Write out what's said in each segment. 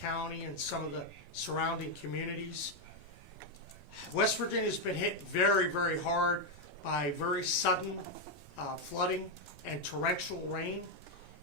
County and some of the surrounding communities. West Virginia has been hit very, very hard by very sudden flooding and torrential rain,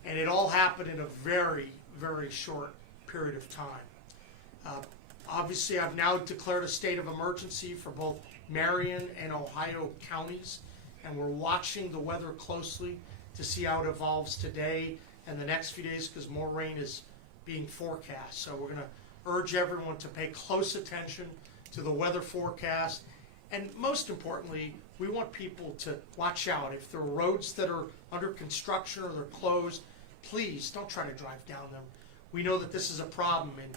and it all happened in a very, very short period of time. Obviously, I've now declared a state of emergency for both Marion and Ohio counties, and we're watching the weather closely to see how it evolves today and the next few days, because more rain is being forecast. So we're going to urge everyone to pay close attention to the weather forecast, and most importantly, we want people to watch out. If there are roads that are under construction or they're closed, please don't try to drive down them. We know that this is a problem. In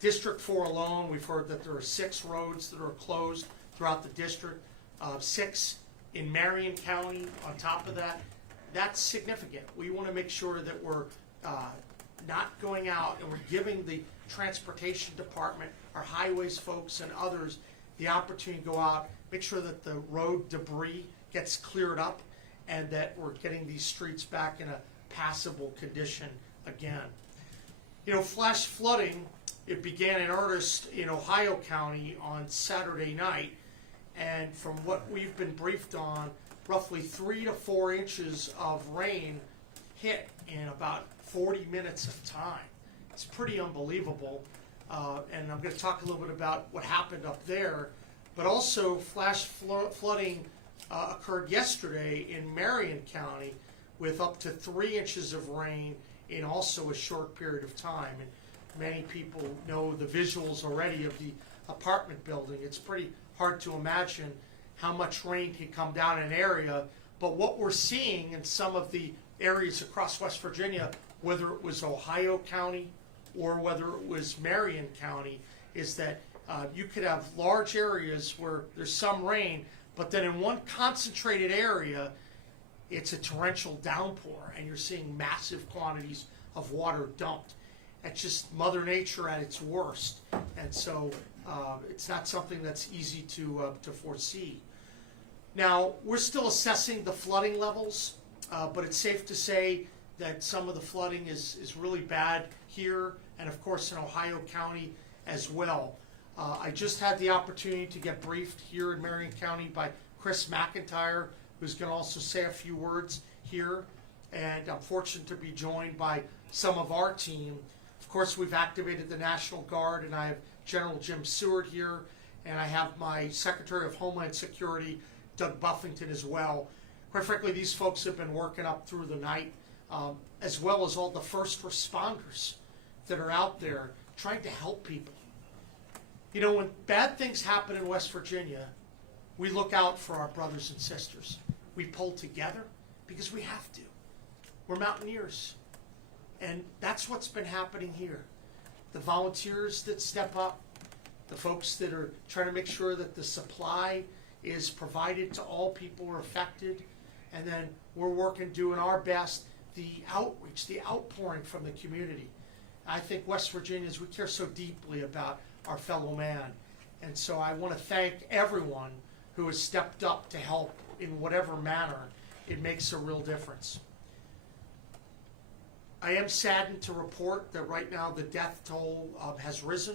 District 4 alone, we've heard that there are 6 roads that are closed throughout the district, 6 in Marion County on top of that. That's significant. We want to make sure that we're not going out and we're giving the transportation department, our highways folks and others, the opportunity to go out, make sure that the road debris gets cleared up and that we're getting these streets back in a passable condition again. You know, flash flooding, it began in earnest in Ohio County on Saturday night, and from what we've been briefed on, roughly 3 to 4 inches of rain hit in about 40 minutes of time. It's pretty unbelievable, and I'm going to talk a little bit about what happened up there, but also flash flooding occurred yesterday in Marion County with up to 3 inches of rain in also a short period of time. And many people know the visuals already of the apartment building. It's pretty hard to imagine how much rain can come down in an area, but what we're seeing in some of the areas across West Virginia, whether it was Ohio County or whether it was Marion County, is that you could have large areas where there's some rain, but then in one concentrated area, it's a torrential downpour, and you're seeing massive quantities of water dumped. It's just Mother Nature at its worst, and so it's not something that's easy to foresee. Now, we're still assessing the flooding levels, but it's safe to say that some of the flooding is really bad here, and of course in Ohio County as well. I just had the opportunity to get briefed here in Marion County by Chris McIntyre, who's going to also say a few words here, and I'm fortunate to be joined by some of our team. Of course, we've activated the National Guard, and I have General Jim Seward here, and I have my Secretary of Homeland Security, Doug Buffington, as well. Quite frankly, these folks have been working up through the night, as well as all the first responders that are out there trying to help people. You know, when bad things happen in West Virginia, we look out for our brothers and sisters. We pull together because we have to. We're mountaineers. And that's what's been happening here. The volunteers that step up, the folks that are trying to make sure that the supply is provided to all people who are affected, and then we're working, doing our best, the outreach, the outpouring from the community. I think West Virginians, we care so deeply about our fellow man, and so I want to thank everyone who has stepped up to help in whatever manner. It makes a real difference. I am saddened to report that right now the death toll has risen.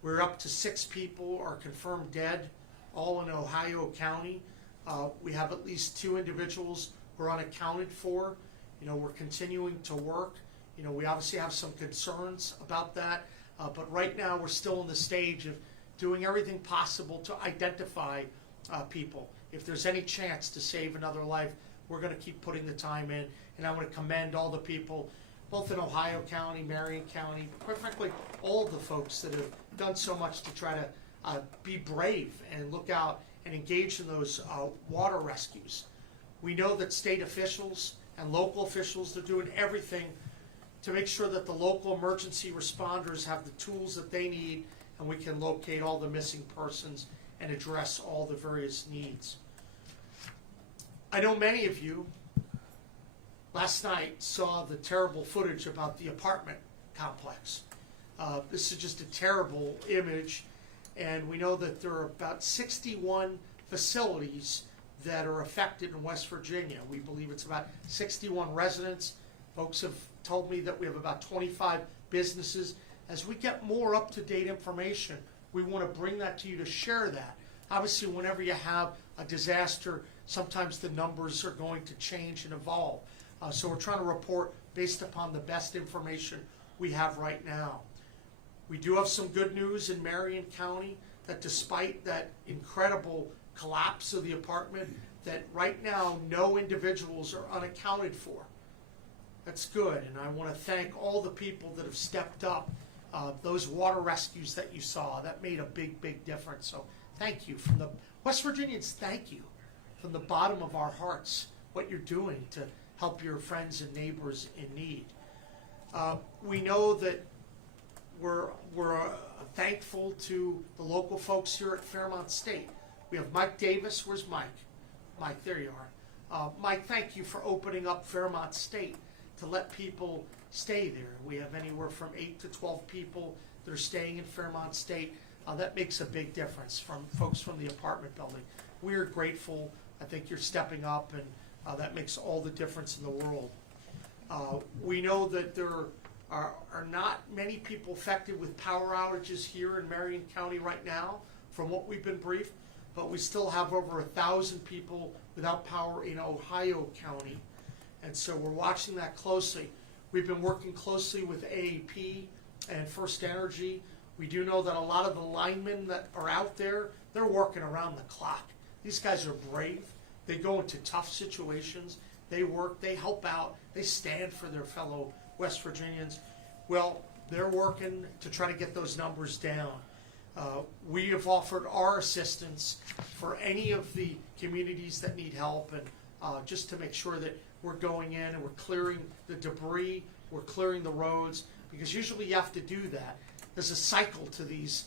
We're up to 6 people are confirmed dead, all in Ohio County. We have at least 2 individuals who are unaccounted for. You know, we're continuing to work. You know, we obviously have some concerns about that, but right now we're still in the stage of doing everything possible to identify people. If there's any chance to save another life, we're going to keep putting the time in, and I want to commend all the people, both in Ohio County, Marion County, quite frankly, all of the folks that have done so much to try to be brave and look out and engage in those water rescues. We know that state officials and local officials, they're doing everything to make sure that the local emergency responders have the tools that they need, and we can locate all the missing persons and address all the various needs. I know many of you last night saw the terrible footage about the apartment complex. This is just a terrible image, and we know that there are about 61 facilities that are affected in West Virginia. We believe it's about 61 residents. Folks have told me that we have about 25 businesses, As we get more up-to-date information, we want to bring that to you to share that. Obviously, whenever you have a disaster, sometimes the numbers are going to change and evolve. So we're trying to report based upon the best information we have right now. We do have some good news in Marion County that despite that incredible collapse of the apartment, that right now no individuals are unaccounted for. That's good, and I want to thank all the people that have stepped up. Those water rescues that you saw, that made a big, big difference. So thank you. From the West Virginians, thank you from the bottom of our hearts, what you're doing to help your friends and neighbors in need. We know that we're thankful to the local folks here at Fairmont State. We have Mike Davis. Where's Mike? Mike, there you are. Mike, thank you for opening up Fairmont State to let people stay there. We have anywhere from 8 to 12 people that are staying in Fairmont State. That makes a big difference from folks from the apartment building. We're grateful. I think you're stepping up, and that makes all the difference in the world. We know that there are not many people affected with power outages here in Marion County right now, from what we've been briefed, but we still have over 1,000 people without power in Ohio County, and so we're watching that closely. We've been working closely with AEP and First Energy. We do know that a lot of the linemen that are out there, they're working around the clock. These guys are brave. They go into tough situations. They work, they help out, they stand for their fellow West Virginians. Well, they're working to try to get those numbers down. We have offered our assistance for any of the communities that need help, and just to make sure that we're going in and we're clearing the debris, we're clearing the roads, because usually you have to do that. There's a cycle to these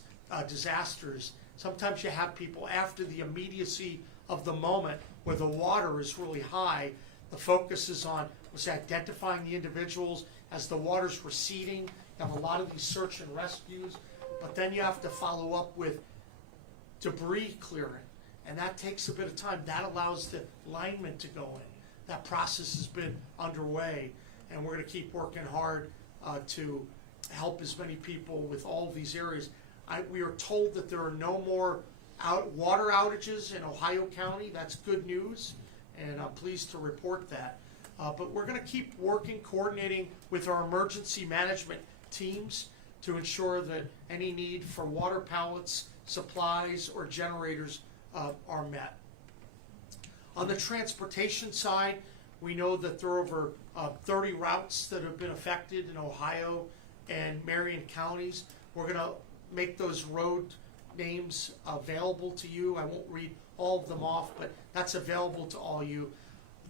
disasters. Sometimes you have people after the immediacy of the moment where the water is really high, the focus is on identifying the individuals. As the water's receding, you have a lot of these search and rescues, but then you have to follow up with debris clearing, and that takes a bit of time. That allows the linemen to go in. That process has been underway, and we're going to keep working hard to help as many people with all of these areas. We are told that there are no more water outages in Ohio County. That's good news, and I'm pleased to report that. But we're going to keep working, coordinating with our emergency management teams to ensure that any need for water pallets, supplies, or generators are met. On the transportation side, we know that there are over 30 routes that have been affected in Ohio and Marion counties. We're going to make those road names available to you. I won't read all of them off, but that's available to all you.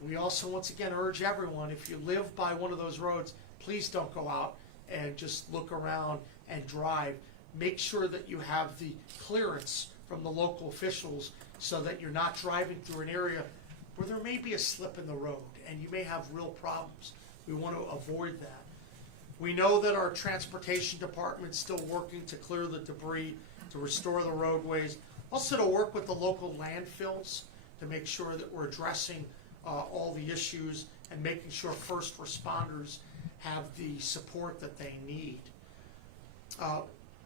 We also, once again, urge everyone, if you live by one of those roads, please don't go out and just look around and drive. Make sure that you have the clearance from the local officials so that you're not driving through an area where there may be a slip in the road and you may have real problems. We want to avoid that. We know that our transportation department is still working to clear the debris, to restore the roadways, also to work with the local landfills to make sure that we're addressing all the issues and making sure first responders have the support that they need.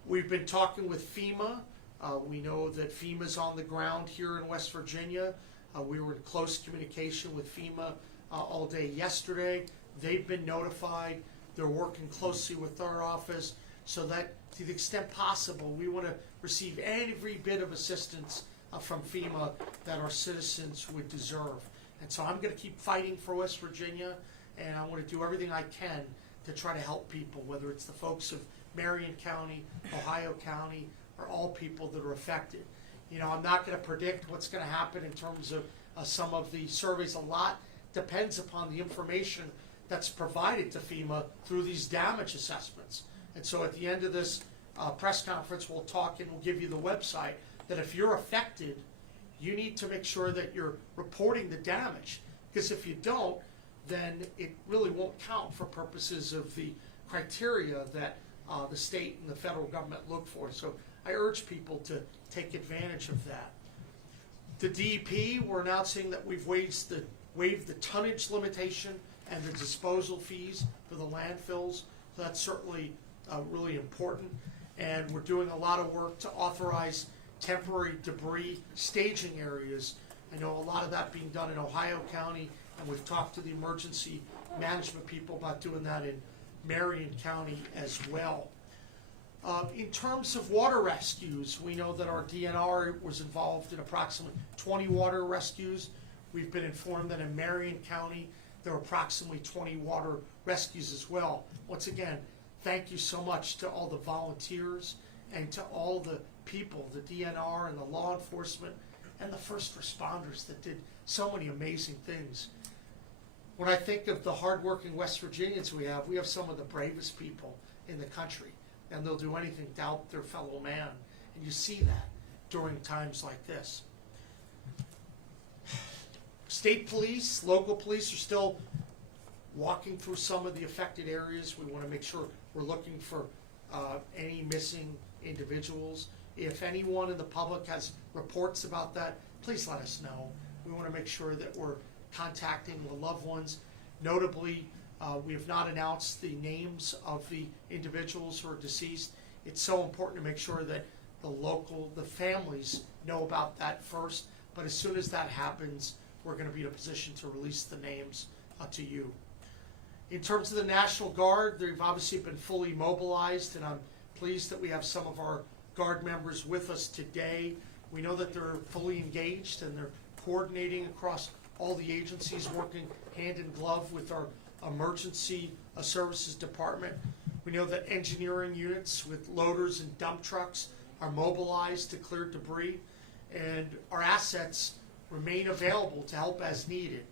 We've been talking with FEMA. We know that FEMA's on the ground here in West Virginia. We were in close communication with FEMA all day yesterday. They've been notified. They're working closely with our office so that to the extent possible, we want to receive every bit of assistance from FEMA that our citizens would deserve. And so I'm going to keep fighting for West Virginia, and I want to do everything I can to try to help people, whether it's the folks of Marion County, Ohio County, or all people that are affected. You know, I'm not going to predict what's going to happen in terms of some of the surveys. A lot depends upon the information that's provided to FEMA through these damage assessments. And so at the end of this press conference, we'll talk and we'll give you the website that if you're affected, you need to make sure that you're reporting the damage. Because if you don't, then it really won't count for purposes of the criteria that the state and the federal government look for. So I urge people to take advantage of that. The DEP, we're announcing that we've waived the tonnage limitation and the disposal fees for the landfills. So that's certainly really important. And we're doing a lot of work to authorize temporary debris staging areas. I know a lot of that being done in Ohio County, and we've talked to the emergency management people about doing that in Marion County as well. In terms of water rescues, we know that our DNR was involved in approximately 20 water rescues. We've been informed that in Marion County, there are approximately 20 water rescues as well. Once again, thank you so much to all the volunteers and to all the people, the DNR and the law enforcement and the first responders that did so many amazing things. When I think of the hardworking West Virginians we have some of the bravest people in the country, and they'll do anything to help their fellow man. And you see that during times like this. State police, local police are still walking through some of the affected areas. We want to make sure we're looking for any missing individuals. If anyone in the public has reports about that, please let us know. We want to make sure that we're contacting the loved ones. Notably, we have not announced the names of the individuals who are deceased. It's so important to make sure that the families know about that first. But as soon as that happens, we're going to be in a position to release the names to you. In terms of the National Guard, they've obviously been fully mobilized, and I'm pleased that we have some of our Guard members with us today. We know that they're fully engaged and they're coordinating across all the agencies, working hand in glove with our emergency services department. We know that engineering units with loaders and dump trucks are mobilized to clear debris, and our assets remain available to help as needed.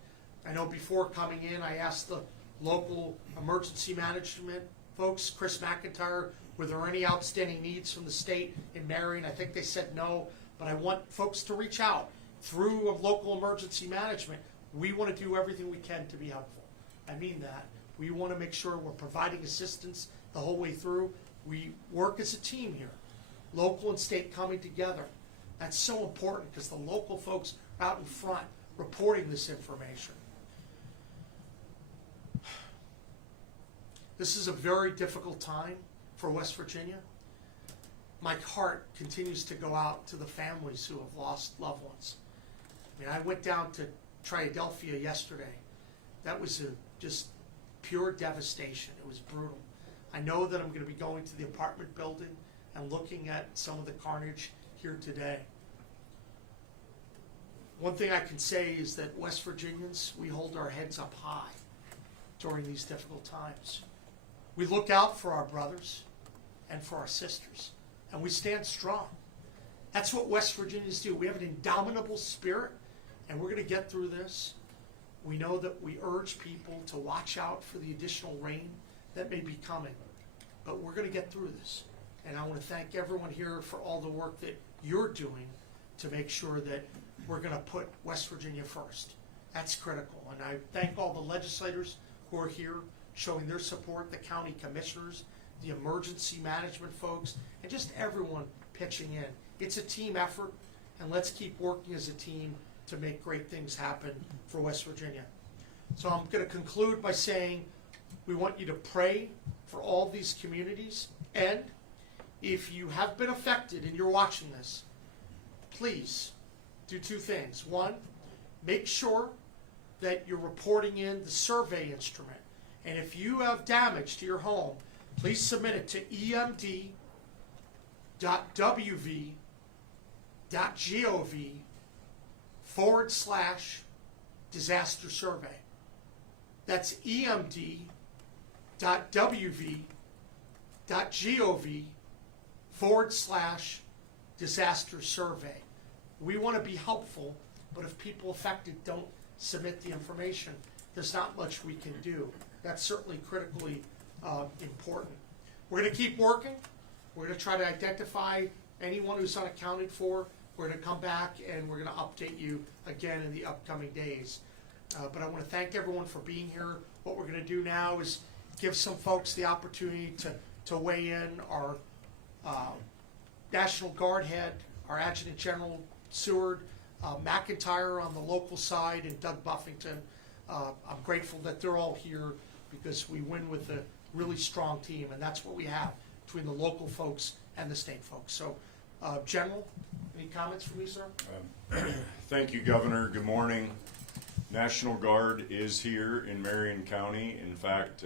I know before coming in, I asked the local emergency management folks, Chris McIntyre, were there any outstanding needs from the state in Marion? I think they said no, but I want folks to reach out through local emergency management. We want to do everything we can to be helpful. I mean that. We want to make sure we're providing assistance the whole way through. We work as a team here, local and state coming together. That's so important because the local folks are out in front reporting this information. This is a very difficult time for West Virginia. My heart continues to go out to the families who have lost loved ones. I mean, I went down to Triadelphia yesterday. That was just pure devastation. It was brutal. I know that I'm going to be going to the apartment building and looking at some of the carnage here today. One thing I can say is that West Virginians, we hold our heads up high during these difficult times. We look out for our brothers and for our sisters, and we stand strong. That's what West Virginians do. We have an indomitable spirit, and we're going to get through this. We know that we urge people to watch out for the additional rain that may be coming, but we're going to get through this. And I want to thank everyone here for all the work that you're doing to make sure that we're going to put West Virginia first. That's critical. And I thank all the legislators who are here showing their support, the county commissioners, the emergency management folks, and just everyone pitching in. It's a team effort, and let's keep working as a team to make great things happen for West Virginia. So I'm going to conclude by saying we want you to pray for all these communities, and if you have been affected and you're watching this, please do two things. One, make sure that you're reporting in the survey instrument. And if you have damage to your home, please submit it to emd.wv.gov/disaster survey. That's emd.wv.gov/disaster survey. We want to be helpful, but if people affected don't submit the information, there's not much we can do. That's certainly critically important. We're going to keep working. We're going to try to identify anyone who's unaccounted for. We're going to come back and we're going to update you again in the upcoming days. But I want to thank everyone for being here. What we're going to do now is give some folks the opportunity to weigh in. Our National Guard head, our Adjutant General Seward, McIntyre on the local side, and Doug Buffington. I'm grateful that they're all here because we win with a really strong team, and that's what we have. between the local folks and the state folks. So, General, any comments from you, sir? Thank you, Governor. Good morning. National Guard is here in Marion County. In fact,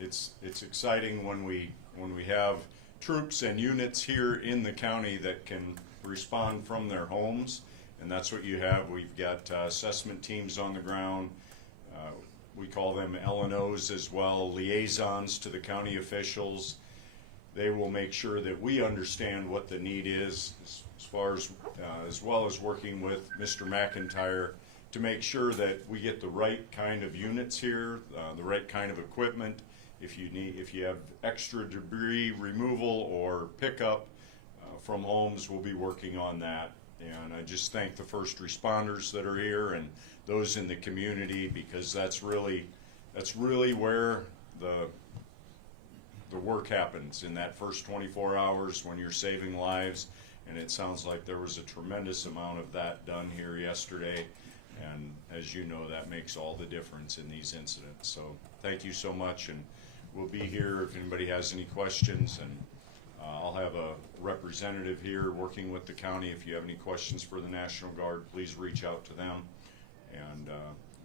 it's exciting when we have troops and units here in the county that can respond from their homes, and that's what you have. We've got assessment teams on the ground. We call them LNOs as well, liaisons to the county officials. They will make sure that we understand what the need is, as well as working with Mr. McIntyre to make sure that we get the right kind of units here, the right kind of equipment. If you have extra debris removal or pickup from homes, we'll be working on that. And I just thank the first responders that are here and those in the community, because that's really where the work happens, in that first 24 hours when you're saving lives. And it sounds like there was a tremendous amount of that done here yesterday. And as you know, that makes all the difference in these incidents. So thank you so much, and we'll be here if anybody has any questions. And I'll have a representative here working with the county. If you have any questions for the National Guard, please reach out to them, and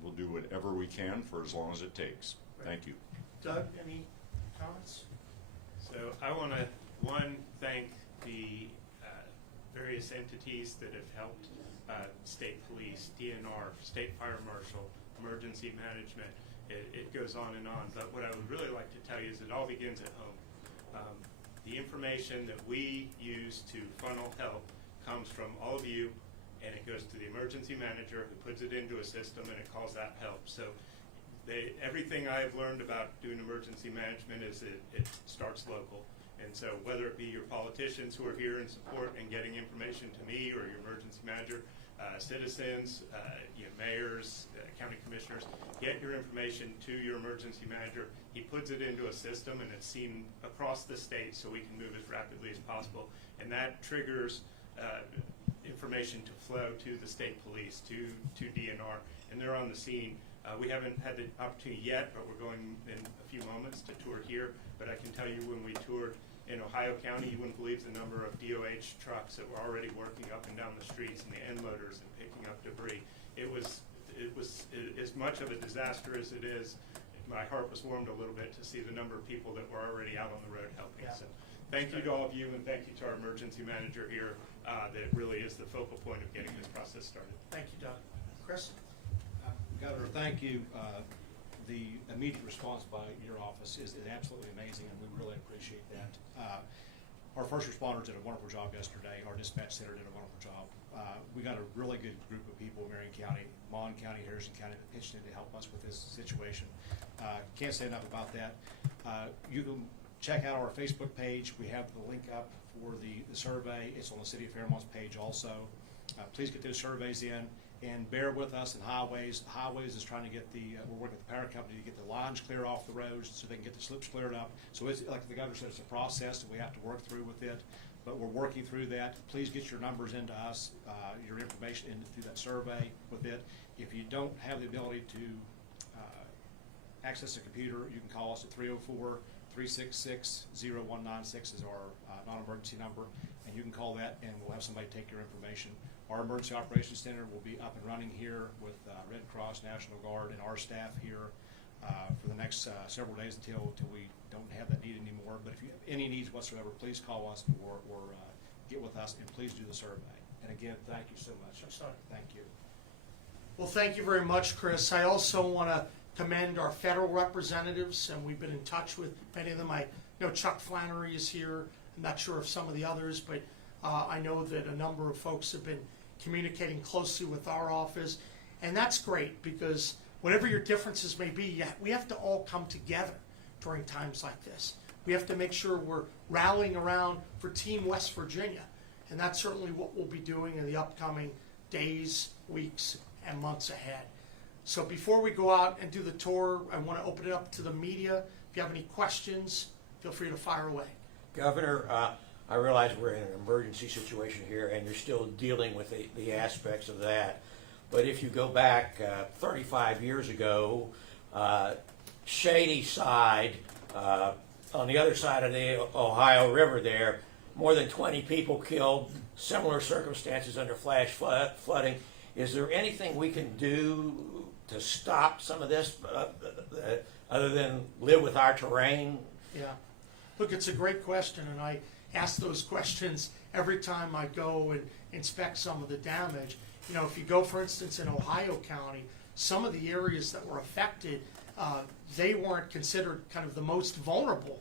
we'll do whatever we can for as long as it takes. Thank you. Doug, any comments? So I want to, thank the various entities that have helped, state police, DNR, state fire marshal, emergency management. It goes on and on. But what I would really like to tell you is it all begins at home. The information that we use to funnel help comes from all of you, and it goes to the emergency manager, who puts it into a system, and it calls that help. So everything I've learned about doing emergency management is it starts local. And so whether it be your politicians who are here in support and getting information to me, or your emergency manager, citizens, mayors, county commissioners, get your information to your emergency manager. He puts it into a system, and it's seen across the state so we can move as rapidly as possible. And that triggers information to flow to the state police, to DNR, and they're on the scene. We haven't had the opportunity yet, but we're going in a few moments to tour here. But I can tell you, when we toured in Ohio County, you wouldn't believe the number of DOH trucks that were already working up and down the streets, and the end loaders, and picking up debris. It was as much of a disaster as it is. My heart was warmed a little bit to see the number of people that were already out on the road helping. Yeah. So thank you to all of you, and thank you to our emergency manager here. That really is the focal point of getting this process started. Thank you, Doug. Chris? Governor, thank you. The immediate response by your office is absolutely amazing, and we really appreciate that. Our first responders did a wonderful job yesterday. Our dispatch center did a wonderful job. We got a really good group of people in Marion County, Mon County, Harrison County, that pitched in to help us with this situation. Can't say enough about that. You can check out our Facebook page. We have the link up for the survey. It's on the City of Fairmont's page also. Please get those surveys in. And bear with us in Highways. Highways is trying to get we're working with the power company to get the lines clear off the roads so they can get the slips cleared up. So it's, like the governor said, it's a process that we have to work through with it, but we're working through that. Please get your numbers into us, your information through that survey with it. If you don't have the ability to access a computer, you can call us at 304-366-0196 is our non-emergency number, and you can call that, and we'll have somebody take your information. Our Emergency Operations Center will be up and running here with Red Cross, National Guard, and our staff here for the next several days until we don't have that need anymore. But if you have any needs whatsoever, please call us or get with us, and please do the survey. And again, thank you so much. I'm sorry. Thank you. Well, thank you very much, Chris. I also want to commend our federal representatives, and we've been in touch with many of them. I know Chuck Flannery is here. I'm not sure of some of the others, but I know that a number of folks have been communicating closely with our office, and that's great, because whatever your differences may be, we have to all come together during times like this. We have to make sure we're rallying around for Team West Virginia, and that's certainly what we'll be doing in the upcoming days, weeks, and months ahead. So before we go out and do the tour, I want to open it up to the media. If you have any questions, feel free to fire away. Governor, I realize we're in an emergency situation here, and you're still dealing with the aspects of that. But if you go back 35 years ago, Shady Side on the other side of the Ohio River there, more than 20 people killed, similar circumstances under flash flooding. Is there anything we can do to stop some of this other than live with our terrain? Yeah. Look, it's a great question, and I ask those questions every time I go and inspect some of the damage. You know, if you go, for instance, in Ohio County, some of the areas that were affected, they weren't considered kind of the most vulnerable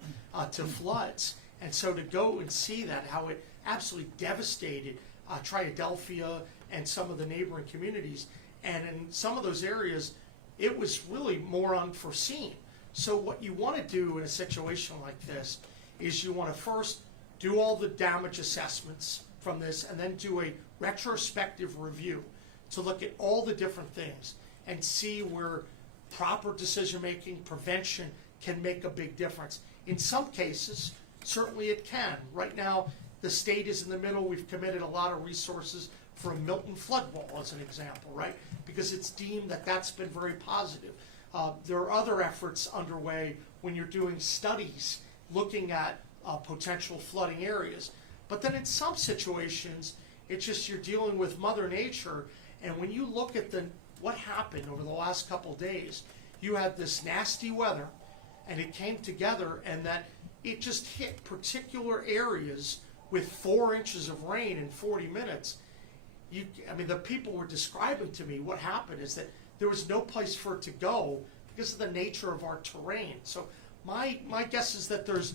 to floods. And so to go and see that, how it absolutely devastated Triadelphia and some of the neighboring communities, and in some of those areas, it was really more unforeseen. So what you want to do in a situation like this is you want to first do all the damage assessments from this and then do a retrospective review to look at all the different things and see where proper decision-making, prevention can make a big difference. In some cases, certainly it can. Right now, the state is in the middle. We've committed a lot of resources for a Milton flood wall as an example, right? Because it's deemed that that's been very positive. There are other efforts underway when you're doing studies looking at potential flooding areas. But then in some situations, it's just you're dealing with Mother Nature, and when you look at what happened over the last couple of days, you had this nasty weather, and it came together, and that it just hit particular areas with 4 inches of rain in 40 minutes. I mean, the people were describing to me what happened is that there was no place for it to go because of the nature of our terrain. So my guess is that there's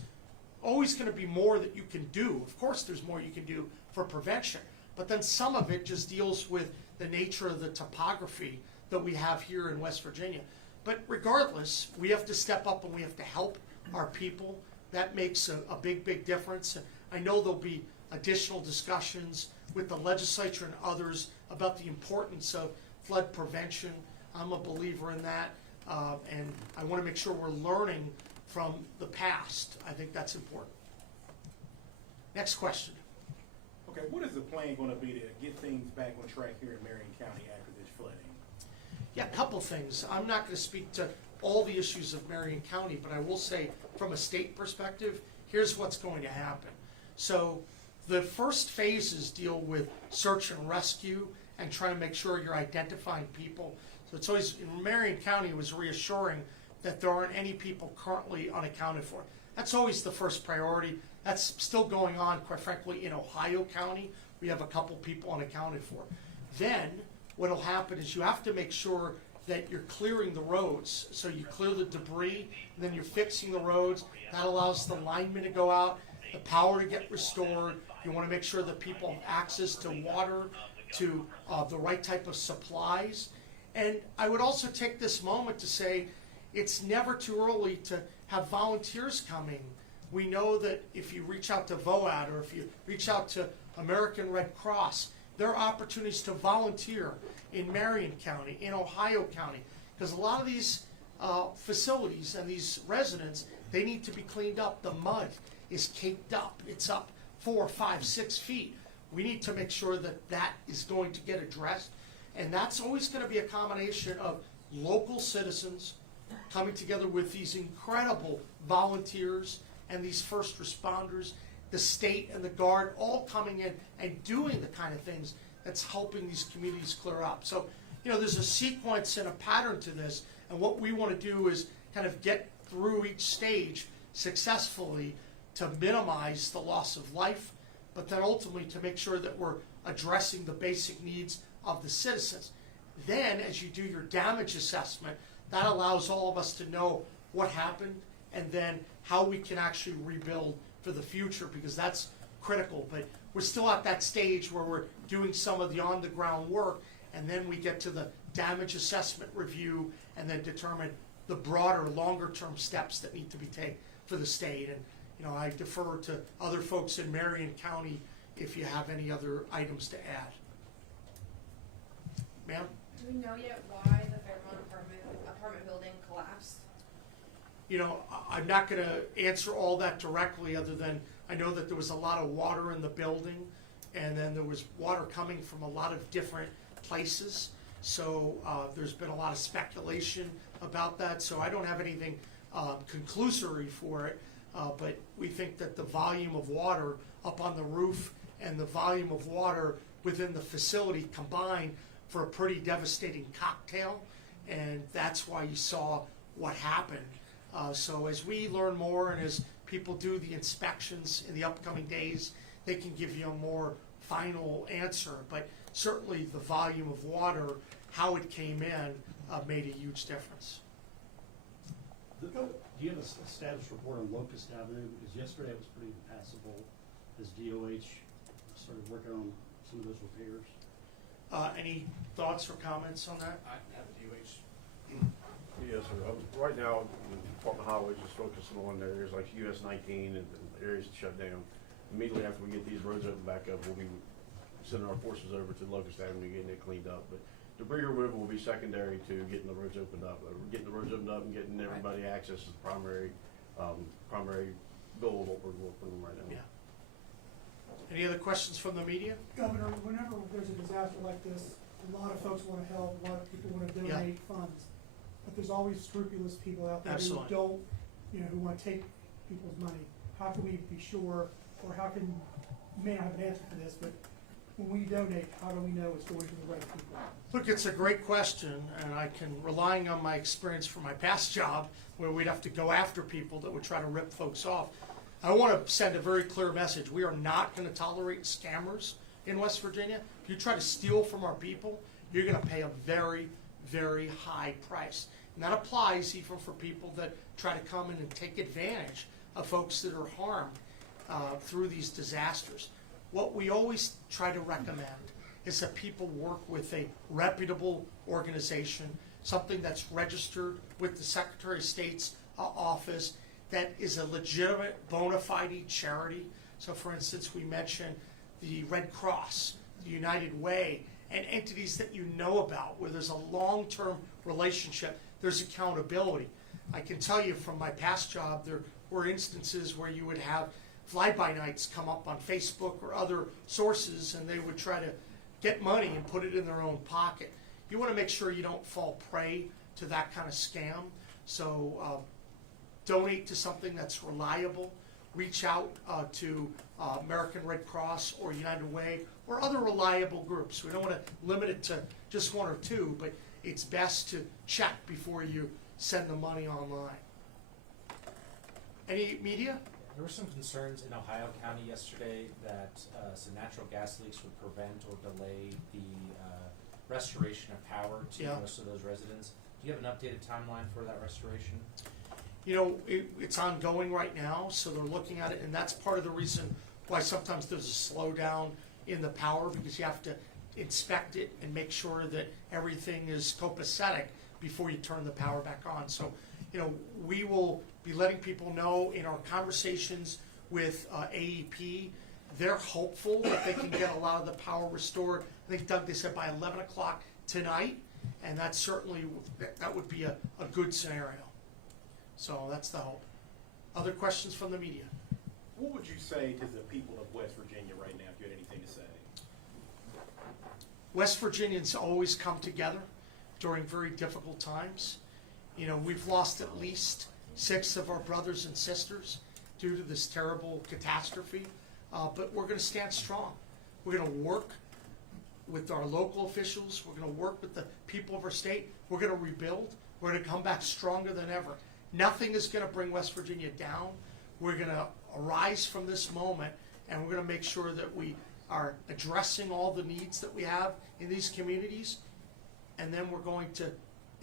always going to be more that you can do. Of course, there's more you can do for prevention, but then some of it just deals with the nature of the topography that we have here in West Virginia. But regardless, we have to step up and we have to help our people. That makes a big, big difference. And I know there'll be additional discussions with the legislature and others about the importance of flood prevention. I'm a believer in that, and I want to make sure we're learning from the past. I think that's important. Next question. Okay, what is the plan going to be to get things back on track here in Marion County after this flooding? Yeah, a couple things. I'm not going to speak to all the issues of Marion County, but I will say from a state perspective, here's what's going to happen. So the first phases deal with search and rescue and trying to make sure you're identifying people. So it's always, in Marion County, it was reassuring that there aren't any people currently unaccounted for. That's always the first priority. That's still going on, quite frankly, in Ohio County. We have a couple people unaccounted for. Then what will happen is you have to make sure that you're clearing the roads. So you clear the debris, and then you're fixing the roads. That allows the linemen to go out, the power to get restored. You want to make sure that people have access to water, to the right type of supplies. And I would also take this moment to say it's never too early to have volunteers coming. We know that if you reach out to VOAD or if you reach out to American Red Cross, there are opportunities to volunteer in Marion County, in Ohio County, because a lot of these facilities and these residents, they need to be cleaned up. The mud is caked up. It's up 4, 5, 6 feet. We need to make sure that that is going to get addressed. And that's always going to be a combination of local citizens coming together with these incredible volunteers and these first responders, the state and the Guard, all coming in and doing the kind of things that's helping these communities clear up. So, you know, there's a sequence and a pattern to this, and what we want to do is kind of get through each stage successfully to minimize the loss of life, but then ultimately to make sure that we're addressing the basic needs of the citizens. Then, as you do your damage assessment, that allows all of us to know what happened and then how we can actually rebuild for the future, because that's critical. But we're still at that stage where we're doing some of the on-the-ground work, and then we get to the damage assessment review and then determine the broader, longer-term steps that need to be taken for the state. And, you know, I defer to other folks in Marion County if you have any other items to add. Ma'am? Do we know yet why the Fairmont apartment building collapsed? You know, I'm not going to answer all that directly, other than I know that there was a lot of water in the building, and then there was water coming from a lot of different places. So there's been a lot of speculation about that. So I don't have anything conclusory for it. But we think that the volume of water up on the roof and the volume of water within the facility combined for a pretty devastating cocktail, and that's why you saw what happened. So as we learn more and as people do the inspections in the upcoming days, they can give you a more final answer. But certainly the volume of water, how it came in, made a huge difference. Do you have a status report on Locust Avenue? Because yesterday it was pretty impassable as DOH started working on some of those repairs. Any thoughts or comments on that? I have a DOH. Yes, sir. Right now, the Department of Highways is focusing on areas like US 19 and areas shut down. Immediately after we get these roads open back up, we'll be sending our forces over to Locust Avenue, getting it cleaned up. But debris removal will be secondary to getting the roads opened up. Getting the roads opened up and getting everybody access is the primary goal of what we're working on right now. Yeah. Any other questions from the media? Governor, whenever there's a disaster like this, a lot of folks want to help, a lot of people want to donate funds. But there's always scrupulous people out there Absolutely. who don't, who want to take people's money. How can we be sure, or how can, you may not have an answer for this, but when we donate, how do we know it's going to the right people? Look, it's a great question, and I can, relying on my experience from my past job, where we'd have to go after people that would try to rip folks off. I want to send a very clear message. We are not going to tolerate scammers in West Virginia. If you try to steal from our people, you're going to pay a very, very high price. And that applies even for people that try to come in and take advantage of folks that are harmed through these disasters. What we always try to recommend is that people work with a reputable organization, something that's registered with the Secretary of State's office, that is a legitimate, bona fide charity. So for instance, we mentioned the Red Cross, the United Way, and entities that you know about where there's a long-term relationship, there's accountability. I can tell you from my past job, there were instances where you would have fly-by-nights come up on Facebook or other sources, and they would try to get money and put it in their own pocket. You want to make sure you don't fall prey to that kind of scam. So donate to something that's reliable. Reach out to American Red Cross or United Way or other reliable groups. We don't want to limit it to just one or two, but it's best to check before you send the money online. Any media? There were some concerns in Ohio County yesterday that some natural gas leaks would prevent or delay the restoration of power to most of those residents. Do you have an updated timeline for that restoration? You know, it's ongoing right now, so they're looking at it, and that's part of the reason why sometimes there's a slowdown in the power, because you have to inspect it and make sure that everything is copacetic before you turn the power back on. So, you know, we will be letting people know in our conversations with AEP. They're hopeful that they can get a lot of the power restored. I think, Doug, they said by 11 o'clock tonight, and that certainly, that would be a good scenario. So that's the hope. Other questions from the media? What would you say to the people of West Virginia right now, if you had anything to say? West Virginians always come together during very difficult times. You know, we've lost at least 6 of our brothers and sisters due to this terrible catastrophe, but we're going to stand strong. We're going to work with our local officials. We're going to work with the people of our state. We're going to rebuild. We're going to come back stronger than ever. Nothing is going to bring West Virginia down. We're going to arise from this moment, and we're going to make sure that we are addressing all the needs that we have in these communities, and then we're going to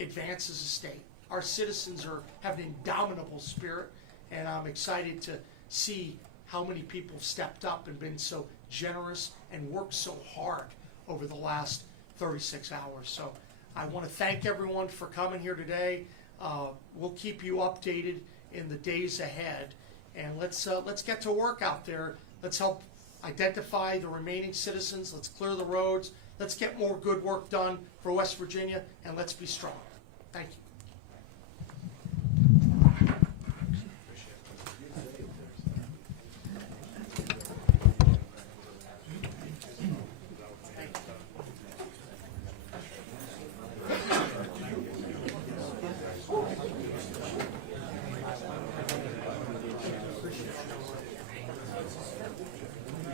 advance as a state. Our citizens have an indomitable spirit, and I'm excited to see how many people have stepped up and been so generous and worked so hard over the last 36 hours. So I want to thank everyone for coming here today. We'll keep you updated in the days ahead, and let's get to work out there. Let's help identify the remaining citizens. Let's clear the roads. Let's get more good work done for West Virginia, and let's be strong. Thank you.